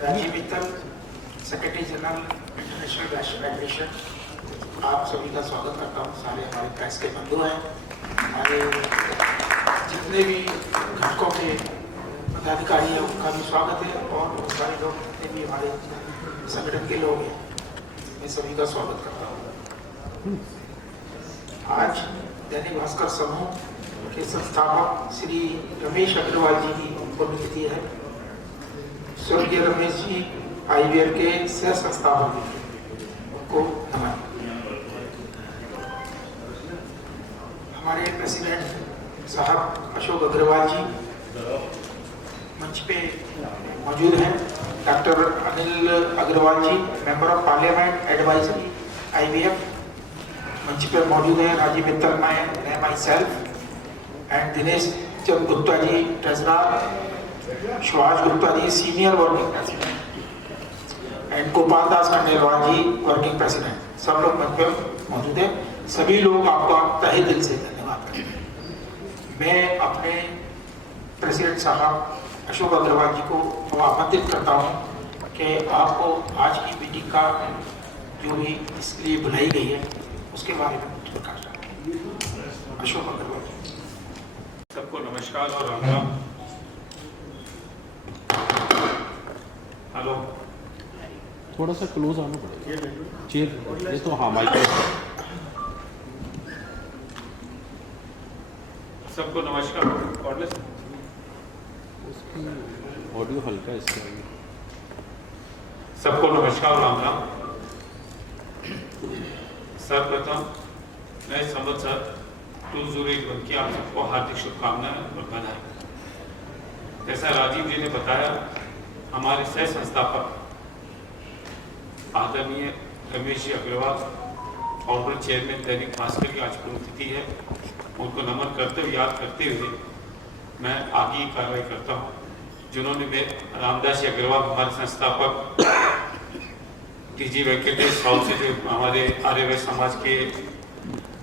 Rajiv Mittal, secretary general international Vaishya federation, आप सभी का स्वागत करता हूँ। सारे हमारे प्रेस के बंधु हैं, हमारे जितने भी घटकों के पदाधिकारी हैं उनका भी स्वागत है, और बहुत सारे लोग जितने भी हमारे संगठन के लोग हैं मैं सभी का स्वागत करता हूँ। आज दैनिक भास्कर समूह के संस्थापक श्री रमेश अग्रवाल जी की पुण्यतिथि है। स्वर्गीय रमेश जी IVR के सह संस्थापक उनको नमन। हमारे प्रेसिडेंट साहब अशोक अग्रवाल जी मंच पे मौजूद हैं। Doctor Anil Agarwal ji, member of parliament advisory IVF मंच पे मौजूद हैं। राजीव मित्तल, मैं myself and Dinesh Chand Gupta ji treasurer, Subhash Gupta ji senior working president and Gopal Das Khandelwal ji working president, सब लोग मंच पर मौजूद हैं। सभी लोग आपका तहे दिल से धन्यवाद करते हैं। मैं अपने प्रेसिडेंट साहब अशोक अग्रवाल जी को आमंत्रित करता हूं कि आपको आज की मीटिंग का जो भी इसके लिए बुलाई गई है उसके बारे में प्रकाश डालें। अशोक अग्रवाल जी। सबको नमस्कार और राम राम। हेलो, थोड़ा सा क्लोज आना पड़ेगा चेयर, ये तो हाँ माइक। सबको नमस्कार। कॉर्डलेस उसकी ऑडियो हल्का इसका है। सबको नमस्कार, राम राम। सर्वप्रथम नए संवत्सर 2021 की आप सबको हार्दिक शुभकामनाएं और बधाई। जैसा राजीव जी ने बताया, हमारे सह संस्थापक आदरणीय रमेश जी अग्रवाल ऑनरेबल चेयरमैन दैनिक भास्कर की आज पुण्यतिथि है। उनको नमन करते हुए, याद करते हुए मैं आगे की कार्रवाई करता हूँ। जिन्होंने रामदास जी अग्रवाल हमारे संस्थापक, TG वेंकटेश साउथ से जो हमारे आर्यवैश्य समाज के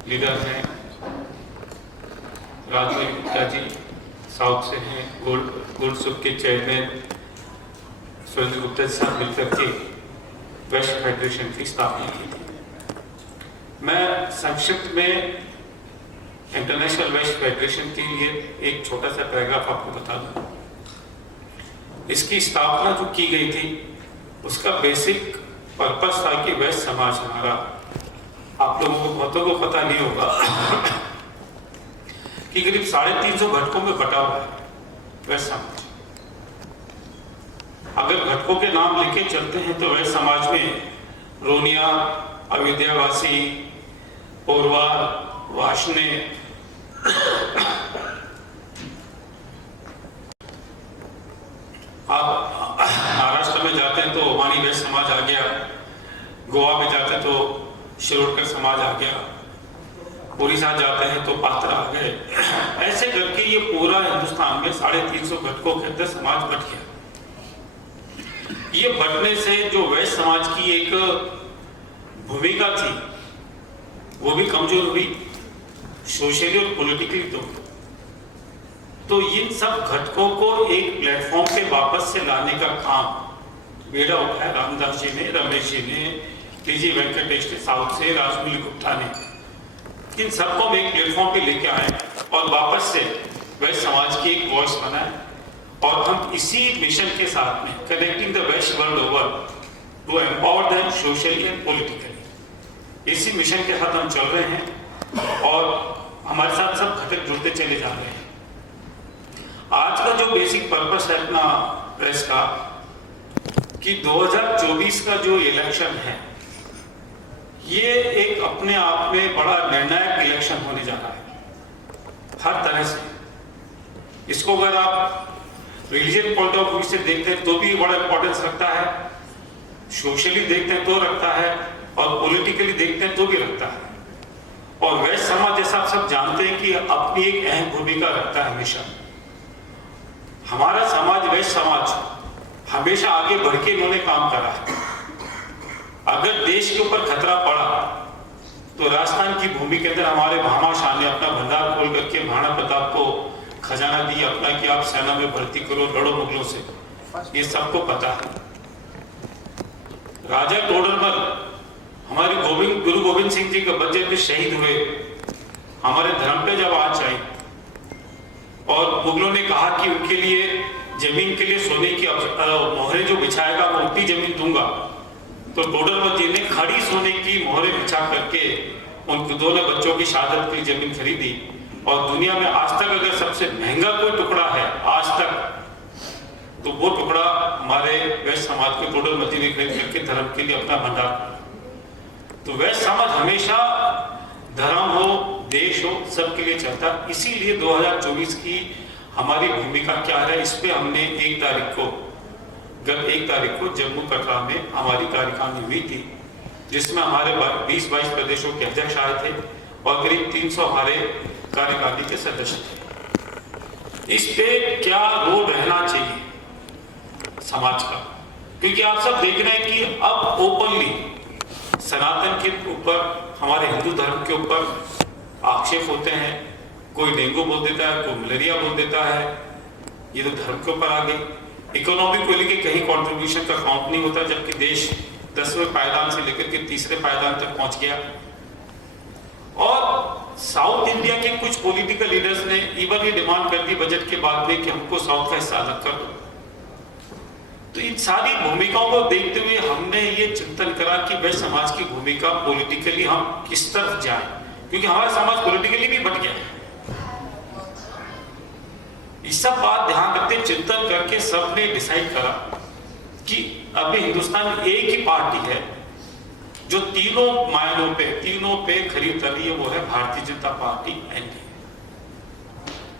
लीडर हैं, राजमल गुप्ता जी साउथ से हैं, गोल्ड सुप के चेयरमैन सुरेंद्र गुप्ता जी साथ मिलकर के वैश्य फेडरेशन की स्थापना की थी। मैं संक्षिप्त में इंटरनेशनल वैश्य फेडरेशन के लिए एक छोटा सा पैराग्राफ आपको बता दूं। इसकी स्थापना जो की गई थी उसका बेसिक पर्पस था कि वैश्य समाज हमारा, आप लोगों को बहुतों को पता नहीं होगा कि करीब 350 घटकों में बटा हुआ है वैश्य समाज। अगर घटकों के नाम लेके चलते हैं तो वैश्य समाज में रोनिया, अयोध्यावासी, पोरवाल, वाशने, आप महाराष्ट्र में जाते हैं तो वाणी वैश्य समाज आ गया, गोवा में जाते हैं तो शिरोडकर समाज आ गया, उड़ीसा जाते हैं तो पात्र आ गए। ऐसे करके ये पूरा हिंदुस्तान में 350 घटकों के अंदर समाज बट गया। ये बटने से जो वैश्य समाज की एक भूमिका थी वो भी कमजोर हुई, सोशली और पॉलिटिकली। तो इन सब घटकों को एक प्लेटफॉर्म पे वापस से लाने का काम बेड़ा उठाया रामदास जी ने, रमेश जी ने, TG वेंकटेश ने साउथ से, राजमौली गुप्ता ने। इन सबको एक प्लेटफॉर्म पे लेके आए और वापस से वैश्य समाज की एक वॉइस बनाए। और हम इसी मिशन के साथ में connecting the west world over to empower them socially and politically, इसी मिशन के साथ हम चल रहे हैं और हमारे साथ सब घटक जुड़ते चले जा रहे हैं। आज का जो बेसिक पर्पस है अपना प्रेस का कि 2024 का जो इलेक्शन है ये एक अपने आप में बड़ा निर्णायक इलेक्शन होने जा रहा है हर तरह से। इसको अगर आप रिलीजियन पॉइंट ऑफ व्यू से देखते हैं तो भी बड़ा इंपॉर्टेंस रखता है, सोशली देखते हैं तो रखता है, और पॉलिटिकली देखते हैं तो भी रखता है। और वैश्य समाज जैसा आप सब जानते हैं कि अपनी एक अहम भूमिका रखता है हमेशा। हमारा समाज, वैश्य समाज, हमेशा आगे बढ़ के इन्होंने काम करा है। अगर देश के ऊपर खतरा पड़ा तो राजस्थान की भूमि के अंदर हमारे भामाशाह ने अपना भंडार खोल करके महाराणा प्रताप को खजाना दिया अपना कि आप सेना में भर्ती करो, लड़ो मुगलों से। ये सबको पता है। राजा टोडरमल हमारे गुरु गोविंद सिंह जी के बच्चे पे शहीद हुए, हमारे धर्म पे जब आँच आई और मुगलों ने कहा कि उनके लिए जमीन के लिए सोने की मोहरें जो बिछाएगा वो उतनी जमीन दूंगा, तो टोडरमल जी ने खड़ी सोने की मोहरें बिछा करके उन दोनों बच्चों की शहादत की जमीन खरीदी। और दुनिया में आज तक अगर सबसे महंगा कोई टुकड़ा है आज तक, तो वो टुकड़ा हमारे वैश्य समाज के टोडरमल जी ने खरीद करके धर्म के लिए अपना भंडार। तो वैश्य समाज हमेशा धर्म हो, देश हो, सबके लिए चलता। इसीलिए 2024 की हमारी भूमिका क्या है, इस पे हमने 1 तारीख को जम्मू कटरा में हमारी कार्यकारिणी हुई थी, जिसमें हमारे 20-22 प्रदेशों के अध्यक्ष आए थे और करीब 300 हमारे कार्यकारिणी के सदस्य थे। इस पे क्या रोल रहना चाहिए समाज का, क्योंकि आप सब देख रहे हैं कि अब ओपनली सनातन के ऊपर, हमारे हिंदू धर्म के ऊपर आक्षेप होते हैं। कोई डेंगू बोल देता है, कोई मलेरिया बोल देता है, ये तो धर्म के ऊपर आ गई। इकोनॉमी को लेकर कहीं कंट्रीब्यूशन का काउंट नहीं होता, जबकि देश 10वें पायदान से लेकर के 3रे पायदान तक पहुंच गया। और साउथ इंडिया के कुछ पॉलिटिकल लीडर्स ने इवन ये डिमांड कर दी बजट के बाद में कि हमको साउथ का हिस्सा अलग कर दो। तो इन सारी भूमिकाओं को देखते हुए हमने ये चिंतन करा कि वैश्य समाज की भूमिका पॉलिटिकली हम किस तरफ जाएं, क्योंकि हमारा समाज पॉलिटिकली भी बट गया है। इस सब बात ध्यान रखते चिंतन करके सबने डिसाइड करा कि अभी हिंदुस्तान में एक ही पार्टी है जो तीनों मायनों पे, तीनों पे खरी उतरी है, वो है भारतीय जनता पार्टी एनडीए।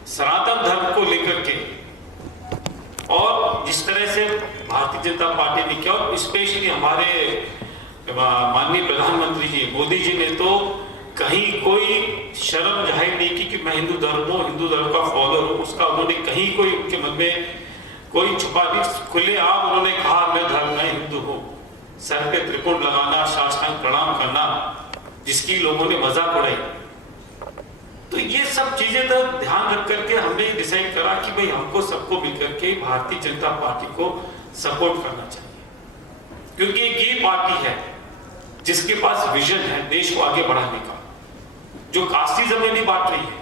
सनातन धर्म को लेकर के और जिस तरह से भारतीय जनता पार्टी ने किया, और स्पेशली हमारे माननीय प्रधानमंत्री जी मोदी जी ने तो कहीं कोई शर्म जाहिर नहीं की कि मैं हिंदू धर्म हूँ, हिंदू धर्म का फॉलोअर हूँ। उसका उन्होंने कहीं कोई उनके मन में कोई छुपा नहीं, खुलेआम उन्होंने कहा मैं धर्म में हिंदू हूँ। सर पे त्रिकोण लगाना, साष्टांग प्रणाम करना, जिसकी लोगों ने मजाक उड़ाई। तो ये सब चीजें तो ध्यान रख करके हमने डिसाइड करा कि भाई हमको सबको मिलकर के भारतीय जनता पार्टी को सपोर्ट करना चाहिए, क्योंकि एक ये पार्टी है जिसके पास विजन है देश को आगे बढ़ाने का, जो कास्टिज्म में नहीं बांट रही है।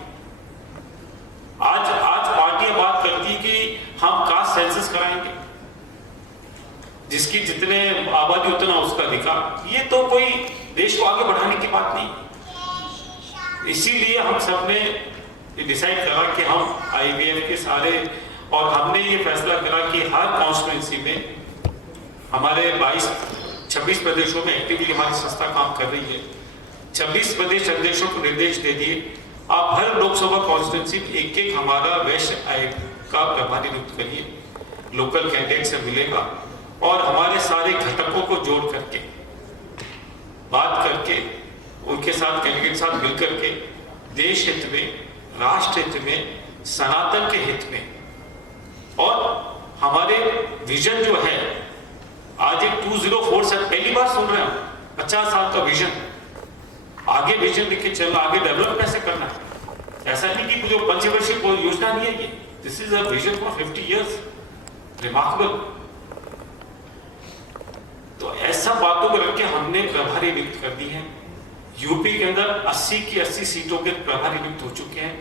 आज पार्टियां बात करती है कि हम कास्ट सेंसस कराएंगे, जिसकी जितने आबादी उतना उसका अधिकार। ये तो कोई देश को आगे बढ़ाने की बात नहीं। इसीलिए हम सबने ये डिसाइड करा कि हम आईवीएफ के सारे, और हमने ये फैसला करा कि हर कॉन्स्टिट्यूंसी में हमारे 26 प्रदेशों में एक्टिवली हमारी संस्था काम कर रही है। 26 प्रदेश अध्यक्षों को निर्देश दे दिए, आप हर लोकसभा कॉन्स्टिट्यूंसी एक हमारा वैश्य आयोग का प्रभारी नियुक्त करिए, लोकल कैंडिडेट से मिलेगा और हमारे सारे घटकों को जोड़ करके बात करके उनके साथ कैंडिडेट साथ मिलकर के देश हित में, राष्ट्र हित में, सनातन के हित में, और हमारे विजन जो है आज एक 2047 पहली बार सुन रहे हैं, 50 साल का विजन, आगे विजन लेके चलना, आगे डेवलप कैसे करना है। ऐसा नहीं कि जो पंचवर्षीय योजना नहीं है ये, this is a vision for 50 years, remarkable. तो ऐसा बातों को रख के हमने प्रभारी नियुक्त कर दी है। यूपी के अंदर 80 की 80 सीटों के प्रभारी नियुक्त हो चुके हैं,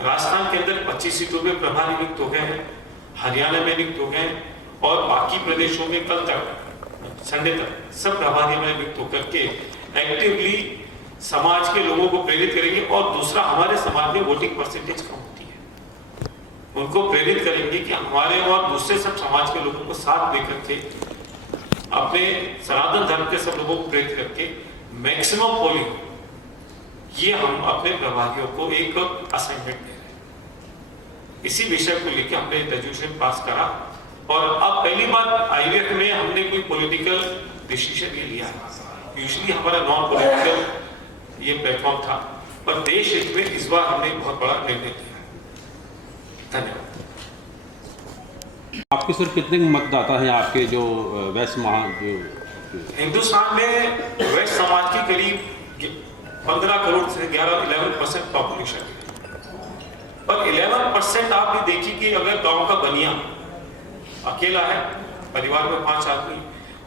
राजस्थान के अंदर 25 सीटों पे प्रभारी नियुक्त हो गए हैं, हरियाणा में नियुक्त हो गए हैं, और बाकी प्रदेशों में कल तक, संडे तक सब प्रभारी में नियुक्त होकर के एक्टिवली समाज के लोगों को प्रेरित करेंगे। और दूसरा, हमारे समाज में वोटिंग परसेंटेज कम होती है, उनको प्रेरित करेंगे कि हमारे और दूसरे सब समाज के लोगों को साथ लेकर के, अपने सनातन धर्म के सब लोगों को प्रेरित करके मैक्सिमम पोलिंग, ये हम अपने प्रभारियों को एक असाइनमेंट दे रहे हैं। इसी विषय को लेकर हमने रेजोल्यूशन पास करा, और अब पहली बार आईवीएफ में हमने कोई पॉलिटिकल डिसीजन नहीं लिया। यूजुअली हमारा नॉन पॉलिटिकल ये प्लेटफॉर्म था, पर देश हित में इस बार हमने बहुत बड़ा निर्णय लिया। धन्यवाद। आपके सर कितने मतदाता हैं आपके जो वैश्य हिंदुस्तान में वैश्य समाज की करीब 15 करोड़ से 11% पॉपुलेशन है, पर 11% आप ये देखिए कि अगर गांव का बनिया अकेला है, परिवार में 5 आदमी,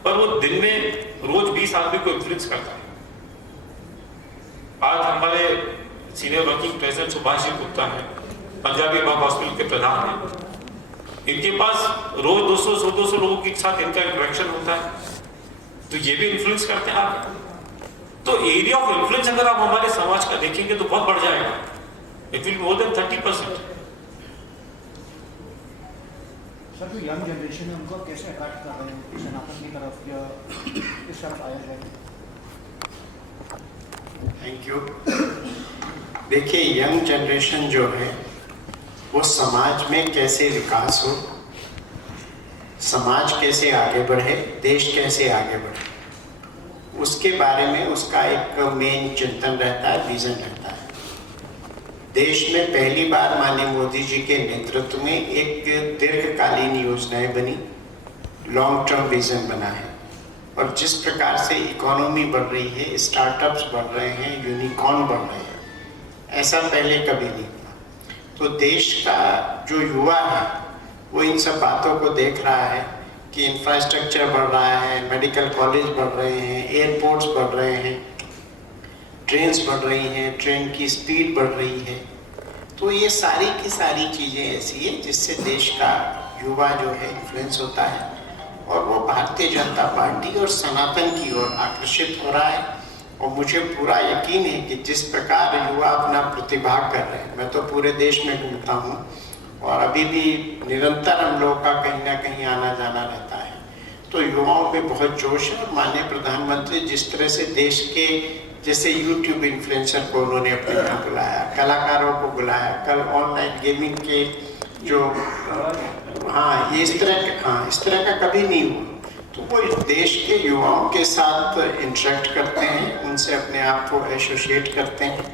पर वो दिन में रोज 20 आदमी को इन्फ्लुएंस करता है। आज हमारे senior working president Subhash ji Gupta है, पंजाबी बाग हॉस्पिटल के प्रधान हैं, इनके पास रोज 200 लोगों के साथ इनका इंटरेक्शन होता है, तो ये भी इन्फ्लुएंस करते हैं आप। तो एरिया ऑफ इन्फ्लुएंस अगर आप हमारे समाज का देखेंगे तो बहुत बढ़ जाएगा, it will more than 30%। Sir, जो यंग जनरेशन है उनको कैसे अट्रैक्ट कर रहे हैं सनातन की तरफ या इस तरफ आया जाए? Thank you. देखिए, यंग जनरेशन जो है वो समाज में कैसे विकास हो, समाज कैसे आगे बढ़े, देश कैसे आगे बढ़े, उसके बारे में उसका एक मेन चिंतन रहता है, विजन रहता है। देश में पहली बार माननीय मोदी जी के नेतृत्व में एक दीर्घकालीन योजनाएं बनी, लॉन्ग टर्म विजन बना है, और जिस प्रकार से इकोनॉमी बढ़ रही है, स्टार्टअप्स बढ़ रहे हैं, यूनिकॉर्न बढ़ रहे हैं, ऐसा पहले कभी नहीं हुआ। तो देश का जो युवा है वो इन सब बातों को देख रहा है कि इंफ्रास्ट्रक्चर बढ़ रहा है, मेडिकल कॉलेज बढ़ रहे हैं, एयरपोर्ट्स बढ़ रहे हैं, ट्रेन्स बढ़ रही हैं, ट्रेन की स्पीड बढ़ रही है। तो ये सारी की सारी चीज़ें ऐसी है जिससे देश का युवा जो है इन्फ्लुएंस होता है, और वो भारतीय जनता पार्टी और सनातन की ओर आकर्षित हो रहा है। और मुझे पूरा यकीन है कि जिस प्रकार युवा अपना प्रतिभाग कर रहे हैं, मैं तो पूरे देश में घूमता हूँ और अभी भी निरंतर हम लोगों का कहीं ना कहीं आना जाना रहता है, तो युवाओं में बहुत जोश है। और माननीय प्रधानमंत्री जिस तरह से देश के जैसे यूट्यूब इन्फ्लुएंसर को उन्होंने अपने यहाँ बुलाया, कलाकारों को बुलाया, कल ऑनलाइन गेमिंग के जो इस तरह का कभी नहीं हुआ। तो वो इस देश के युवाओं के साथ इंटरेक्ट करते हैं, उनसे अपने आप को एसोसिएट करते हैं,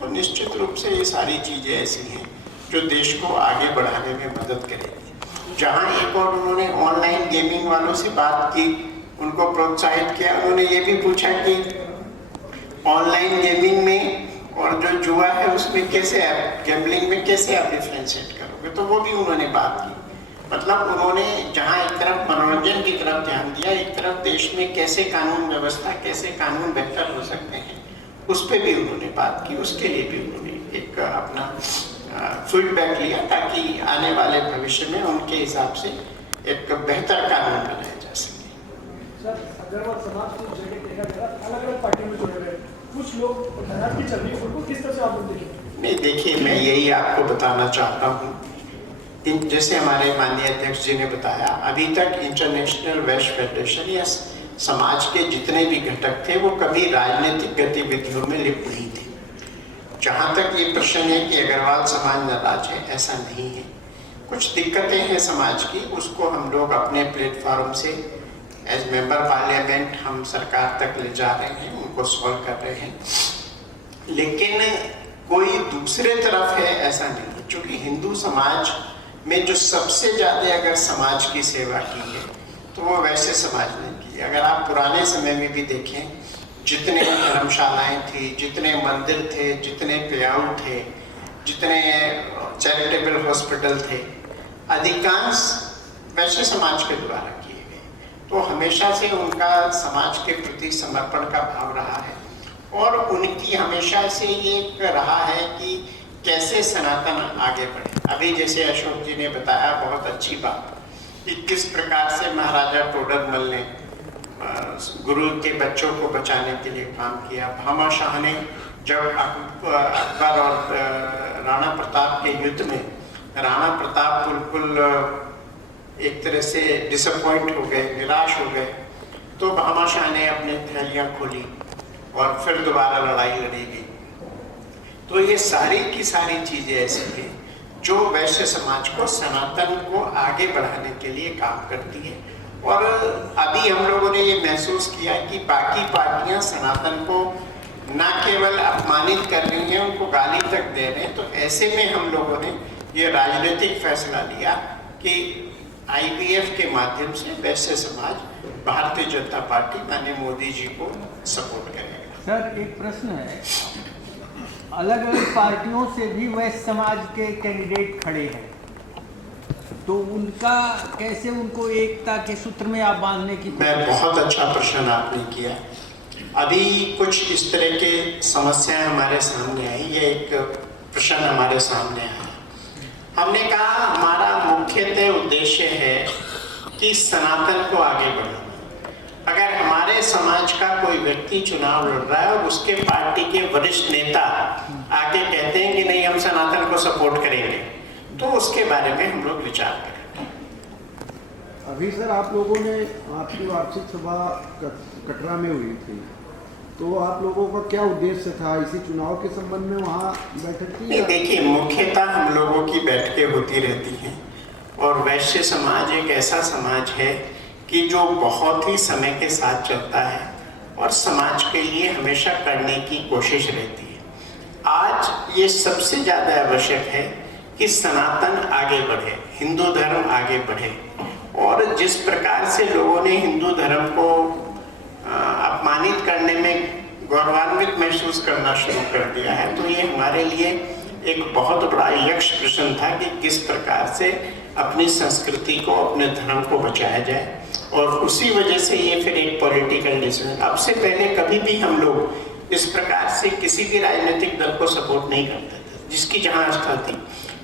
तो निश्चित रूप से ये सारी चीज़ें ऐसी हैं जो देश को आगे बढ़ाने में मदद करेगी। जहाँ एक और उन्होंने ऑनलाइन गेमिंग वालों से बात की, उनको प्रोत्साहित किया, उन्होंने ये भी पूछा कि ऑनलाइन गेमिंग में और जो जुआ है उसमें कैसे आप, गैम्बलिंग में कैसे आप डिफ्रेंशिएट करोगे, तो वो भी उन्होंने बात की। मतलब उन्होंने जहाँ एक तरफ मनोरंजन की तरफ ध्यान दिया, एक तरफ देश में कैसे कानून व्यवस्था, कैसे कानून बेहतर हो सकते हैं, उस पर भी उन्होंने बात की। उसके लिए भी उन्होंने एक अपना फीडबैक लिया ताकि आने वाले भविष्य में उनके हिसाब से एक बेहतर कानून बनाया जा सके। सर, अग्रवाल समाज को जगह देखा गया, अलग-अलग पार्टियों में जुड़े हुए कुछ लोग की चल रही है, उनको किस तरह से आप देखें? नहीं, देखिए, मैं यही आपको बताना चाहता हूँ, जैसे हमारे माननीय अध्यक्ष जी ने बताया, अभी तक इंटरनेशनल वैश्य फेडरेशन या समाज के जितने भी घटक थे वो कभी राजनीतिक गतिविधियों में लिप्त नहीं थे। जहाँ तक ये प्रश्न है कि अग्रवाल समाज नाराज है, ऐसा नहीं है। कुछ दिक्कतें हैं समाज की, उसको हम लोग अपने प्लेटफॉर्म से एज मेंबर पार्लियामेंट हम सरकार तक ले जा रहे हैं, उनको सॉल्व कर रहे हैं। लेकिन कोई दूसरे तरफ है ऐसा नहीं है, क्योंकि हिंदू समाज में जो सबसे ज़्यादा अगर समाज की सेवा की है तो वो वैसे समाज ने की। अगर आप पुराने समय में भी देखें, जितने धर्मशालाएं थी, जितने मंदिर थे, जितने प्याऊ थे, जितने चैरिटेबल हॉस्पिटल थे, अधिकांश वैसे समाज के द्वारा किए गए। तो हमेशा से उनका समाज के प्रति समर्पण का भाव रहा है, और उनकी हमेशा से ये रहा है कि कैसे सनातन आगे बढ़े। अभी जैसे अशोक जी ने बताया, बहुत अच्छी बात, कि किस प्रकार से महाराजा टोडरमल ने गुरु के बच्चों को बचाने के लिए काम किया। भामा शाह ने जब अकबर और राणा प्रताप के युद्ध में राणा प्रताप बिल्कुल एक तरह से डिसअपॉइंट हो गए, निराश हो गए, तो भामा शाह ने अपनी थैलियाँ खोली और फिर दोबारा लड़ाई लड़ी गई। तो ये सारी की सारी चीज़ें ऐसी हैं जो वैश्य समाज को, सनातन को आगे बढ़ाने के लिए काम करती है। और अभी हम लोगों ने ये महसूस किया कि बाकी पार्टियां सनातन को न केवल अपमानित कर रही हैं, उनको गाली तक दे रहे हैं। तो ऐसे में हम लोगों ने ये राजनीतिक फैसला लिया कि IPF के माध्यम से वैश्य समाज भारतीय जनता पार्टी माननीय मोदी जी को सपोर्ट करेगा। सर, एक प्रश्न है, अलग अलग पार्टियों से भी वैश्य समाज के कैंडिडेट खड़े हैं, तो उनका कैसे उनको एकता के सूत्र में आप बांधने की मैं बहुत अच्छा प्रश्न आपने किया। अभी कुछ इस तरह के समस्याएं हमारे सामने आई, ये एक प्रश्न हमारे सामने आया। हमने कहा हमारा मुख्यतः उद्देश्य है कि सनातन को आगे बढ़ाना। अगर हमारे समाज का कोई व्यक्ति चुनाव लड़ रहा है और उसके पार्टी के वरिष्ठ नेता आके कहते हैं कि नहीं हम सनातन को सपोर्ट करेंगे, तो उसके बारे में हम लोग विचार करेंगे। अभी सर आप लोगों ने आपकी वार्षिक सभा कटरा में हुई थी, तो आप लोगों का क्या उद्देश्य था? इसी चुनाव के संबंध में वहाँ बैठक थी? देखिए, मुख्यतः हम लोगों की बैठकें होती रहती हैं और वैश्य समाज एक ऐसा समाज है कि जो बहुत ही समय के साथ चलता है और समाज के लिए हमेशा करने की कोशिश रहती है। आज ये सबसे ज़्यादा आवश्यक है कि सनातन आगे बढ़े, हिंदू धर्म आगे बढ़े। और जिस प्रकार से लोगों ने हिंदू धर्म को अपमानित करने में गौरवान्वित महसूस करना शुरू कर दिया है, तो ये हमारे लिए एक बहुत बड़ा यक्ष प्रश्न था कि किस प्रकार से अपनी संस्कृति को, अपने धर्म को बचाया जाए। और उसी वजह से ये फिर एक पॉलिटिकल डिसीजन। अब से पहले कभी भी हम लोग इस प्रकार से किसी भी राजनीतिक दल को सपोर्ट नहीं करते थे, जिसकी जहाँ आस्था थी।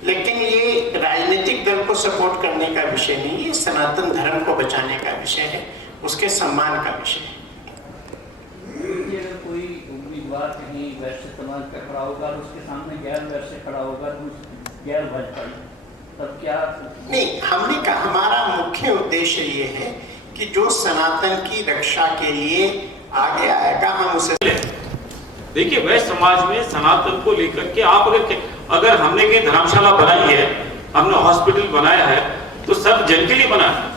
लेकिन ये राजनीतिक दल को सपोर्ट करने का विषय नहीं, ये सनातन धर्म को बचाने का विषय है, उसके सम्मान का विषय है। अगर कोई उम्मीदवार कहीं वैश्य समाज का खड़ा होगा और उसके सामने गैर वैश्य खड़ा होगा, गैर भाजपा, तब क्या? नहीं, हमने कहा हमारा मुख्य उद्देश्य ये है कि जो सनातन की रक्षा के लिए आगे आएगा हम उसे। देखिए, वैश्य समाज में सनातन को लेकर के आप अगर हमने कहीं धर्मशाला बनाई है, हमने हॉस्पिटल बनाया है, तो सब जन के लिए बना है।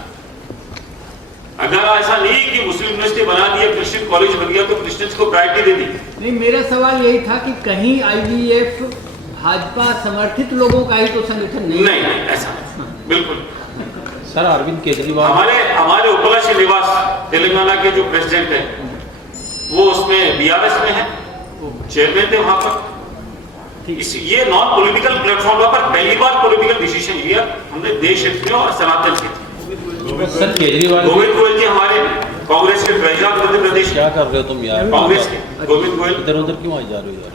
अगर ऐसा नहीं कि मुस्लिम यूनिवर्सिटी बना दिया, क्रिश्चियन कॉलेज बन गया, तो क्रिश्चियंस को प्रायोरिटी दे दी। नहीं, मेरा सवाल यही था कि कहीं आईवीएफ भाजपा समर्थित लोगों का ही तो संगठन नहीं ऐसा बिल्कुल। सर, अरविंद केजरीवाल हमारे उपला श्रीनिवास तेलंगाना के जो प्रेसिडेंट है, वो उसमें बीआरएस में है, चेयरमैन थे वहां पर। ये नॉन पॉलिटिकल प्लेटफॉर्म पर पहली बार पॉलिटिकल डिसीजन लिया हमने देश हित में और सनातन हित। सर, केजरीवाल गोविंद गोयल जी हमारे कांग्रेस के ट्रेजरर मध्य प्रदेश। क्या कर रहे हो तुम यार? कांग्रेस के गोविंद गोयल इधर उधर क्यों आ जा रहे हो यार?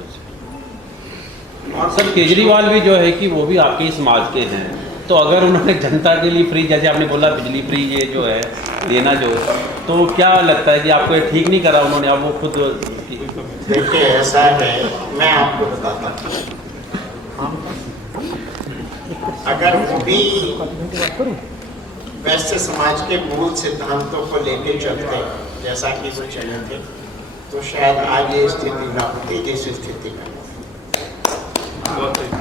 सर, केजरीवाल भी जो है कि वो भी आपके ही समाज के हैं, तो अगर उन्होंने जनता के लिए फ्री, जैसे आपने बोला बिजली फ्री ये जो है देना जो, तो क्या लगता है कि आपको ये ठीक नहीं करा उन्होंने? अब वो खुद देखिए, ऐसा है, मैं आपको बताता हूँ, अगर वो भी वैश्य समाज के मूल सिद्धांतों को लेके चलते जैसा कि वो चले थे, तो शायद आज ये स्थिति ना होती जिस स्थिति में।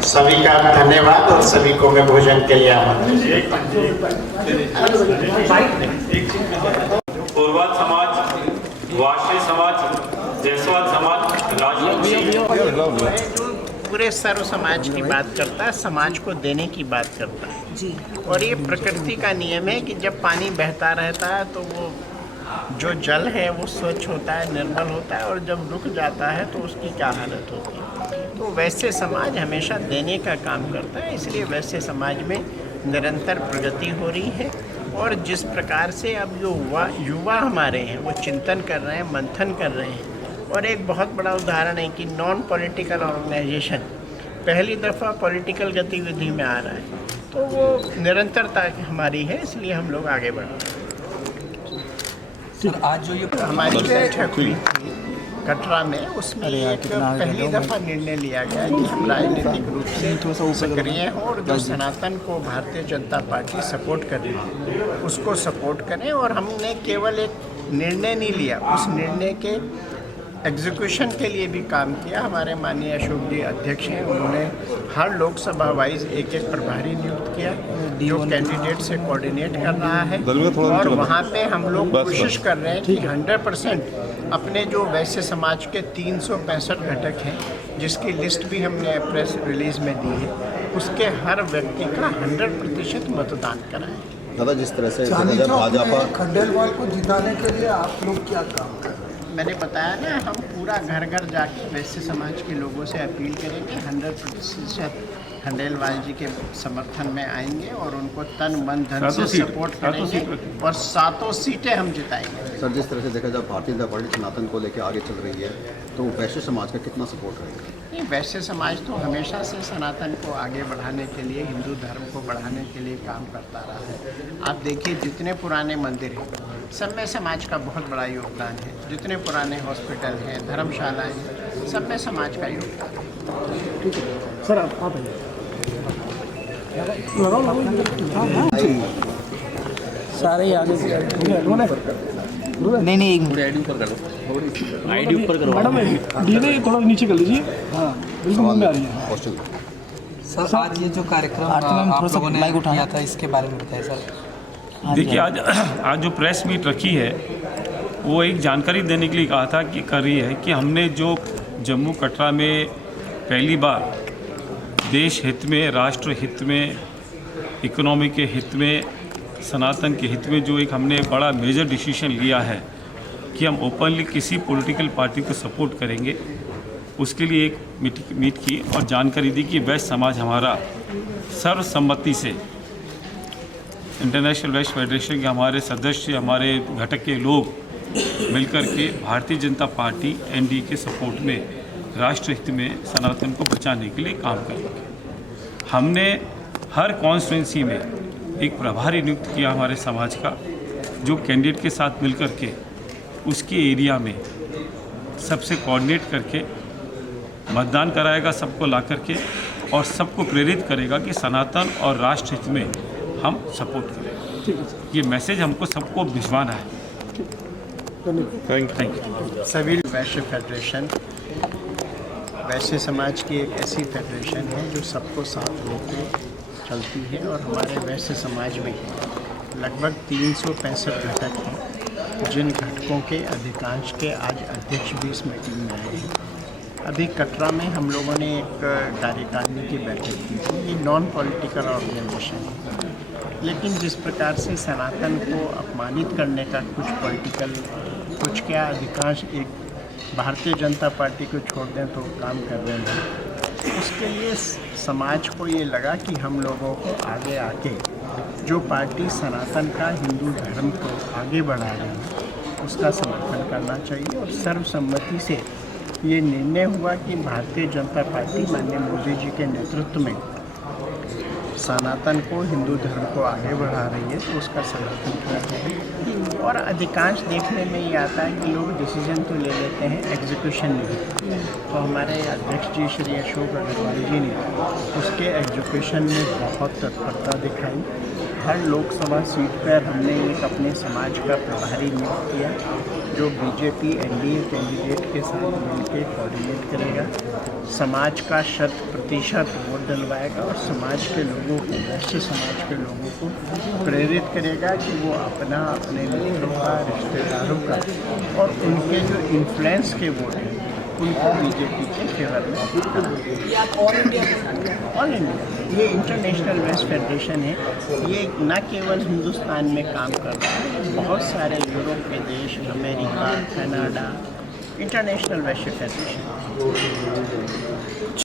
सभी का धन्यवाद और सभी को मैं भोजन के लिए आमंत्रित। पूर्वाद समाज, वार्षिक समाज, जायसवाल समाज, राजवंशी, जो पूरे सर्व समाज की बात करता है, समाज को देने की बात करता है जी। और ये प्रकृति का नियम है कि जब पानी बहता रहता है तो वो जो जल है वो स्वच्छ होता है, निर्मल होता है, और जब रुक जाता है तो उसकी क्या हालत होती है। तो वैश्य समाज हमेशा देने का काम करता है, इसलिए वैश्य समाज में निरंतर प्रगति हो रही है। और जिस प्रकार से अब जो युवा हमारे हैं वो चिंतन कर रहे हैं, मंथन कर रहे हैं, और एक बहुत बड़ा उदाहरण है कि नॉन पॉलिटिकल ऑर्गेनाइजेशन पहली दफ़ा पॉलिटिकल गतिविधि में आ रहा है, तो वो निरंतरता हमारी है, इसलिए हम लोग आगे बढ़ रहे हैं। आज जो ये हमारी बैठक हुई कटरा में, उसमें एक पहली दफ़ा निर्णय लिया गया कि हम राजनीतिक रूप से सक्रिय हों और जो सनातन को भारतीय जनता पार्टी सपोर्ट कर रही है उसको सपोर्ट करें। और हमने केवल एक निर्णय नहीं लिया, उस निर्णय के एग्जीक्यूशन के लिए भी काम किया। हमारे माननीय अशोक जी अध्यक्ष हैं, उन्होंने हर लोकसभा वाइज एक प्रभारी नियुक्त किया जो कैंडिडेट से कोऑर्डिनेट कर रहा है। और वहाँ पे हम लोग कोशिश कर रहे हैं कि 100% अपने जो वैश्य समाज के 365 घटक हैं, जिसकी लिस्ट भी हमने प्रेस रिलीज में दी है, उसके हर व्यक्ति का 100% मतदान कराएं। दादा, जिस तरह से भाजपा खंडेलवाल को जिताने के लिए आप लोग क्या काम कर रहे हैं? मैंने बताया ना, हम पूरा घर घर जाके वैश्य समाज के लोगों से अपील करेंगे 100% खंडेलवाल जी के समर्थन में आएंगे और उनको तन मन धन से सपोर्ट करेंगे और 7 सीटें हम जिताएंगे। सर, जिस तरह से देखा जाए भारतीय जनता पार्टी सनातन को लेकर आगे चल रही है, तो वैश्य समाज का कितना सपोर्ट रहेगा? नहीं, वैश्य समाज तो हमेशा से सनातन को आगे बढ़ाने के लिए, हिंदू धर्म को बढ़ाने के लिए काम करता रहा है। आप देखिए, जितने पुराने मंदिर हैं सब में समाज का बहुत बड़ा योगदान है। जितने पुराने हॉस्पिटल हैं, धर्मशालाएँ हैं, सब में समाज का योगदान है। ठीक है सर, आप सारे आगे नहीं आईडी ऊपर करो मैडम, धीरे थोड़ा नीचे कर लीजिए। हाँ बिल्कुल मुंह में आ रही है। क्वेश्चन सर, आज ये जो कार्यक्रम आप लोगों ने माइक उठाया था, इसके बारे में बताइए सर। देखिए, आज जो प्रेस मीट रखी है वो एक जानकारी देने के लिए कहा था कि कर रही है कि हमने जो जम्मू कटरा में पहली बार देश हित में, राष्ट्र हित में, इकोनॉमी के हित में, सनातन के हित में जो एक हमने बड़ा मेजर डिसीजन लिया है कि हम ओपनली किसी पॉलिटिकल पार्टी को सपोर्ट करेंगे, उसके लिए एक मीट की और जानकारी दी कि वैश्य समाज हमारा सर्वसम्मति से, इंटरनेशनल वैश्य फेडरेशन के हमारे सदस्य, हमारे घटक के लोग मिलकर के भारतीय जनता पार्टी एनडीए के सपोर्ट में राष्ट्र हित में सनातन को बचाने के लिए काम करेंगे। हमने हर कॉन्स्टिट्यूंसी में एक प्रभारी नियुक्त किया हमारे समाज का, जो कैंडिडेट के साथ मिलकर के उसके एरिया में सबसे कोऑर्डिनेट करके मतदान कराएगा, सबको ला करके, और सबको प्रेरित करेगा कि सनातन और राष्ट्र हित में हम सपोर्ट करें। ये मैसेज हमको सबको भिजवाना है। Thank you. सभी वैश्य फेडरेशन वैश्य समाज की एक ऐसी फेडरेशन है जो सबको साथ लेकर चलती है और हमारे वैश्य समाज में लगभग 365 घटक हैं, जिन घटकों के अधिकांश के आज अध्यक्ष भी इस मीटिंग में आए हैं। अभी कटरा में हम लोगों ने एक कार्यकारिणी की बैठक की थी। ये नॉन पॉलिटिकल ऑर्गेनाइजेशन है, लेकिन जिस प्रकार से सनातन को अपमानित करने का कुछ पॉलिटिकल, कुछ क्या अधिकांश एक भारतीय जनता पार्टी को छोड़ दें तो काम कर रहे हैं, उसके लिए समाज को ये लगा कि हम लोगों को आगे आके जो पार्टी सनातन का, हिंदू धर्म को आगे बढ़ा रही है उसका समर्थन करना चाहिए। और सर्वसम्मति से ये निर्णय हुआ कि भारतीय जनता पार्टी माननीय मोदी जी के नेतृत्व में सनातन को, हिंदू धर्म को आगे बढ़ा रही है, तो उसका समर्थन करते हैं। और अधिकांश देखने में ये आता है कि लोग डिसीजन तो ले लेते हैं, एग्जीक्यूशन नहीं। तो हमारे अध्यक्ष जी श्री अशोक अग्रवाल जी ने उसके एग्जीक्यूशन में बहुत तत्परता दिखाई। हर लोकसभा सीट पर हमने एक अपने समाज का प्रभारी नियुक्त किया, जो बीजेपी एनडीए कैंडिडेट के साथ मिलकर कोऑर्डिनेट करेगा, समाज का 100% वोट डलवाएगा और समाज के लोगों को, वैश्य समाज के लोगों को प्रेरित करेगा कि वो अपने मित्रों का, रिश्तेदारों का और उनके जो इन्फ्लुएंस के वोट हैं उनको बीजेपी के फेवर में। ऑल इंडिया ये इंटरनेशनल वेस्ट फेडरेशन है, ये न केवल हिंदुस्तान में काम कर रहा है, बहुत सारे यूरोप के देश, America, Canada, international west federation.